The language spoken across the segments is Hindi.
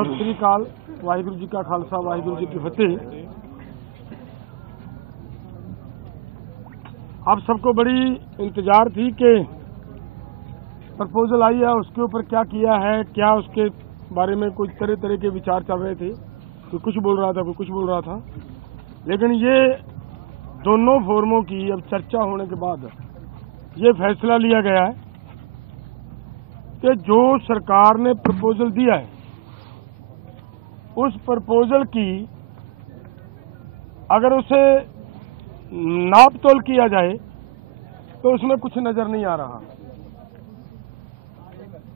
सत श्री अकाल, वाहिगुरू जी का खालसा, वाहिगुरू जी की फतेह। आप सबको बड़ी इंतजार थी कि प्रपोजल आई है, उसके ऊपर क्या किया है, क्या उसके बारे में कुछ तरह तरह के विचार चल रहे थे। कोई कुछ बोल रहा था, कोई कुछ बोल रहा था, लेकिन ये दोनों फोरमों की अब चर्चा होने के बाद ये फैसला लिया गया है कि जो सरकार ने प्रपोजल दिया है उस प्रपोजल की अगर उसे नाप तोल किया जाए तो उसमें कुछ नजर नहीं आ रहा।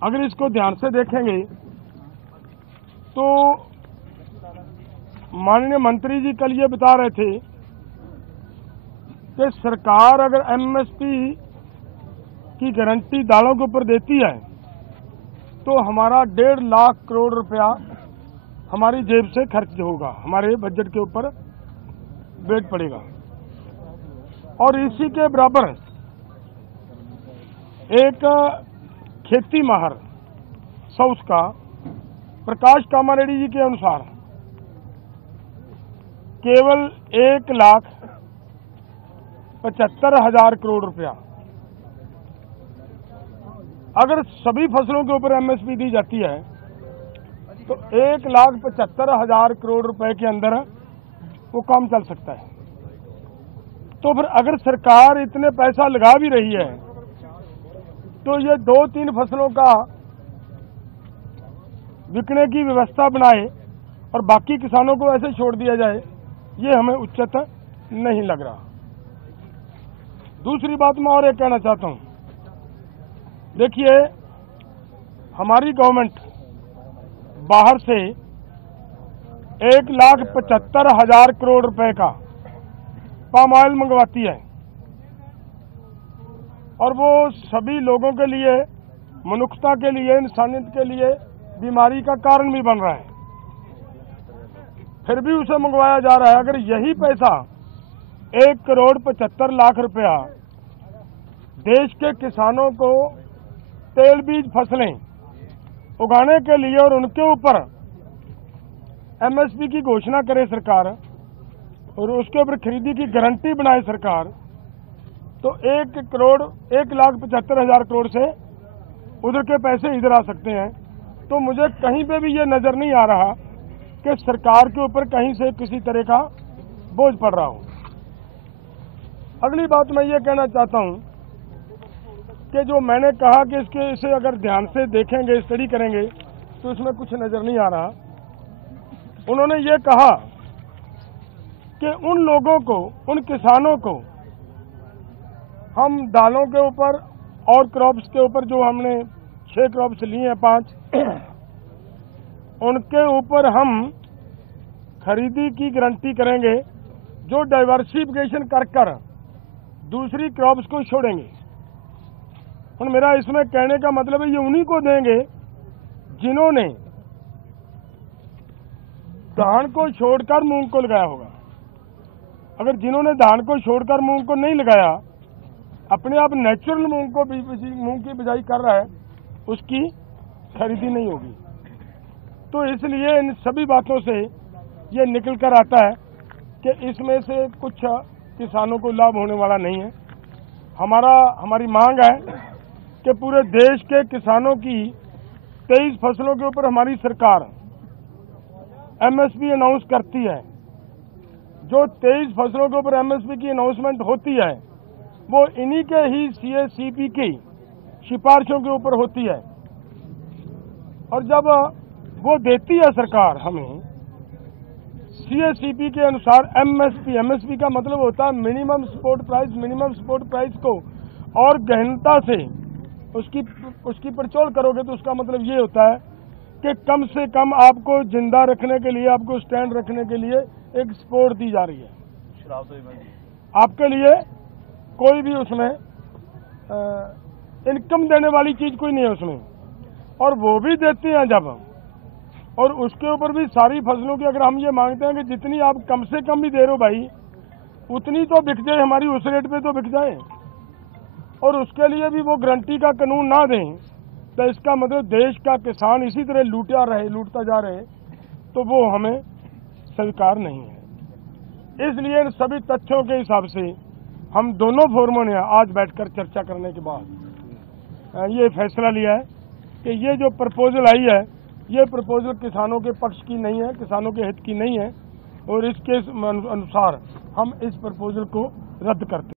अगर इसको ध्यान से देखेंगे तो माननीय मंत्री जी कल ये बता रहे थे कि सरकार अगर एमएसपी की गारंटी दालों के ऊपर देती है तो हमारा 1.5 लाख करोड़ रुपया हमारी जेब से खर्च होगा, हमारे बजट के ऊपर वेट पड़ेगा। और इसी के बराबर एक खेती माहर साउथ का प्रकाश कामारेड्डी जी के अनुसार केवल 1,75,000 करोड़ रुपया अगर सभी फसलों के ऊपर एमएसपी दी जाती है तो 1,75,000 करोड़ रुपए के अंदर वो काम चल सकता है। तो फिर अगर सरकार इतने पैसा लगा भी रही है तो ये 2-3 फसलों का बिकने की व्यवस्था बनाए और बाकी किसानों को ऐसे छोड़ दिया जाए, ये हमें उचित नहीं लग रहा। दूसरी बात मैं और एक कहना चाहता हूं, देखिए हमारी गवर्नमेंट बाहर से 1,75,000 करोड़ रुपए का पाम ऑयल मंगवाती है और वो सभी लोगों के लिए, मनुष्यता के लिए, इंसानियत के लिए बीमारी का कारण भी बन रहा है, फिर भी उसे मंगवाया जा रहा है। अगर यही पैसा 1,75,00,000 रुपया देश के किसानों को तेल बीज फसलें उगाने के लिए और उनके ऊपर एमएसपी की घोषणा करे सरकार और उसके ऊपर खरीदी की गारंटी बनाए सरकार, तो 1,75,000 करोड़ से उधर के पैसे इधर आ सकते हैं। तो मुझे कहीं पे भी ये नजर नहीं आ रहा कि सरकार के ऊपर कहीं से किसी तरह का बोझ पड़ रहा हो। अगली बात मैं ये कहना चाहता हूं कि जो मैंने कहा कि इसे अगर ध्यान से देखेंगे, स्टडी करेंगे तो इसमें कुछ नजर नहीं आ रहा। उन्होंने ये कहा कि उन लोगों को, उन किसानों को हम दालों के ऊपर और क्रॉप्स के ऊपर जो हमने 6 क्रॉप्स लिए हैं, 5 उनके ऊपर हम खरीदी की गारंटी करेंगे जो डाइवर्सिफिकेशन कर दूसरी क्रॉप्स को छोड़ेंगे। और मेरा इसमें कहने का मतलब है ये उन्हीं को देंगे जिन्होंने धान को छोड़कर मूंग को लगाया होगा। अगर जिन्होंने धान को छोड़कर मूंग को नहीं लगाया, अपने आप नेचुरल मूंग की बिजाई कर रहा है, उसकी खरीदी नहीं होगी। तो इसलिए इन सभी बातों से ये निकल कर आता है कि इसमें से कुछ किसानों को लाभ होने वाला नहीं है। हमारी मांग है कि पूरे देश के किसानों की 23 फसलों के ऊपर हमारी सरकार एमएसपी अनाउंस करती है। जो 23 फसलों के ऊपर एमएसपी की अनाउंसमेंट होती है वो इन्हीं के ही सीएसीपी की सिफारिशों के ऊपर होती है। और जब वो देती है सरकार हमें सीएसीपी के अनुसार एमएसपी का मतलब होता है minimum support price. Minimum support price को और गहनता से उसकी पड़चोल करोगे तो उसका मतलब ये होता है कि कम से कम आपको जिंदा रखने के लिए, आपको स्टैंड रखने के लिए एक सपोर्ट दी जा रही है। आपके लिए कोई भी उसमें इनकम देने वाली चीज कोई नहीं है उसमें, और वो भी देते हैं जब, और उसके ऊपर भी सारी फसलों की अगर हम ये मांगते हैं कि जितनी आप कम से कम भी दे रहे हो भाई, उतनी तो बिक जाए, हमारी उस रेट पे तो बिक जाए, और उसके लिए भी वो गारंटी का कानून ना दें तो इसका मतलब देश का किसान इसी तरह लूटता जा रहे, तो वो हमें स्वीकार नहीं है। इसलिए इन सभी तथ्यों के हिसाब से हम दोनों फोरमों ने आज बैठकर चर्चा करने के बाद ये फैसला लिया है कि ये जो प्रपोजल आई है, ये प्रपोजल किसानों के पक्ष की नहीं है, किसानों के हित की नहीं है, और इसके अनुसार हम इस प्रपोजल को रद्द करते हैं।